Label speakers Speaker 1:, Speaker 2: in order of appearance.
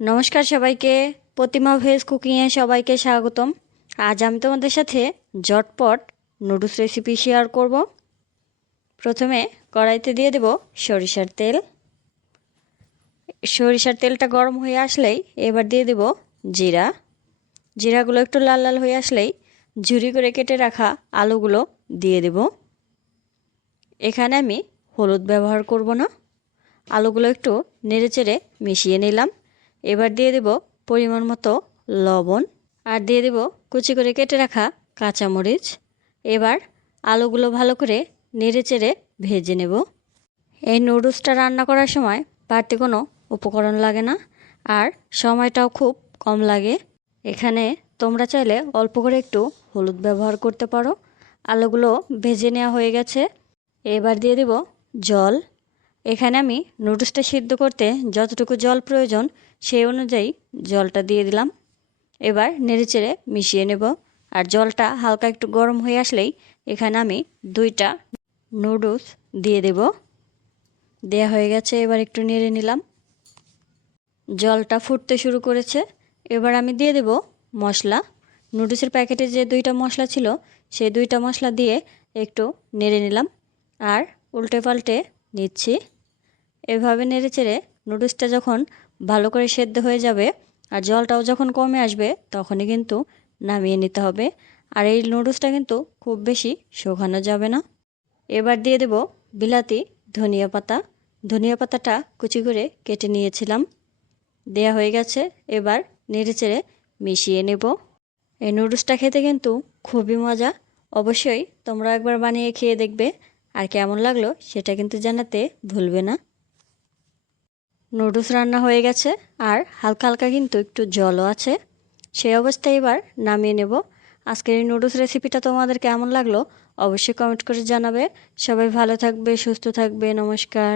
Speaker 1: নমস্কার সবাইকে। প্রতিমা ভেজ কুকিংয়ে সবাইকে স্বাগতম। আজ আমি তোমাদের সাথে ঝটপট নুডলস রেসিপি শেয়ার করব। প্রথমে কড়াইতে দিয়ে দেব সরিষার তেল। সরিষার তেলটা গরম হয়ে আসলেই এবার দিয়ে দেব জিরা। জিরাগুলো একটু লাল লাল হয়ে আসলেই ঝুরি করে কেটে রাখা আলুগুলো দিয়ে দেব। এখানে আমি হলুদ ব্যবহার করব না। আলুগুলো একটু নেড়েচেড়ে মিশিয়ে নিলাম। এবার দিয়ে দেব পরিমাণ মতো লবণ আর দিয়ে দেব কুচি করে কেটে রাখা কাঁচামরিচ। এবার আলুগুলো ভালো করে নেড়েচেড়ে ভেজে নেব। এই নুডলসটা রান্না করার সময় বাড়তি কোনো উপকরণ লাগে না আর সময়টাও খুব কম লাগে। এখানে তোমরা চাইলে অল্প করে একটু হলুদ ব্যবহার করতে পারো। আলুগুলো ভেজে নেওয়া হয়ে গেছে। এবার দিয়ে দেব জল। এখানে আমি নুডলসটা সিদ্ধ করতে যতটুকু জল প্রয়োজন সেই অনুযায়ী জলটা দিয়ে দিলাম। এবার নেড়েচেড়ে মিশিয়ে নেব। আর জলটা হালকা একটু গরম হয়ে আসলেই এখানে আমি দুইটা নুডলস দিয়ে দেব। দেয়া হয়ে গেছে, এবার একটু নেড়ে নিলাম। জলটা ফুটতে শুরু করেছে। এবার আমি দিয়ে দেব মশলা। নুডলসের প্যাকেটে যে দুইটা মশলা ছিল, সেই দুইটা মশলা দিয়ে একটু নেড়ে নিলাম। আর উল্টে পাল্টে নিচ্ছি। এভাবে নেড়ে চেড়ে নুডলসটা যখন ভালো করে সেদ্ধ হয়ে যাবে আর জলটাও যখন কমে আসবে, তখনই কিন্তু নামিয়ে নিতে হবে। আর এই নুডলসটা কিন্তু খুব বেশি শোকানো যাবে না। এবার দিয়ে দেব বিলাতি, ধনিয়া পাতা। ধনিয়া পাতাটা কুচি করে কেটে নিয়েছিলাম। দেয়া হয়ে গেছে। এবার নেড়ে চেড়ে মিশিয়ে নেব। এই নুডলসটা খেতে কিন্তু খুবই মজা। অবশ্যই তোমরা একবার বানিয়ে খেয়ে দেখবে। আর কেমন লাগল সেটা কিন্তু জানাতে ভুলবে না। নুডলস রান্না হয়ে গেছে আর হালকা হালকা কিন্তু একটু জলও আছে। সেই অবস্থায় এবার নামিয়ে নেব। আজকের এই নুডলস রেসিপিটা তোমাদের কেমন লাগল অবশ্যই কমেন্ট করে জানাবে। সবাই ভালো থাকবে, সুস্থ থাকবে, নমস্কার।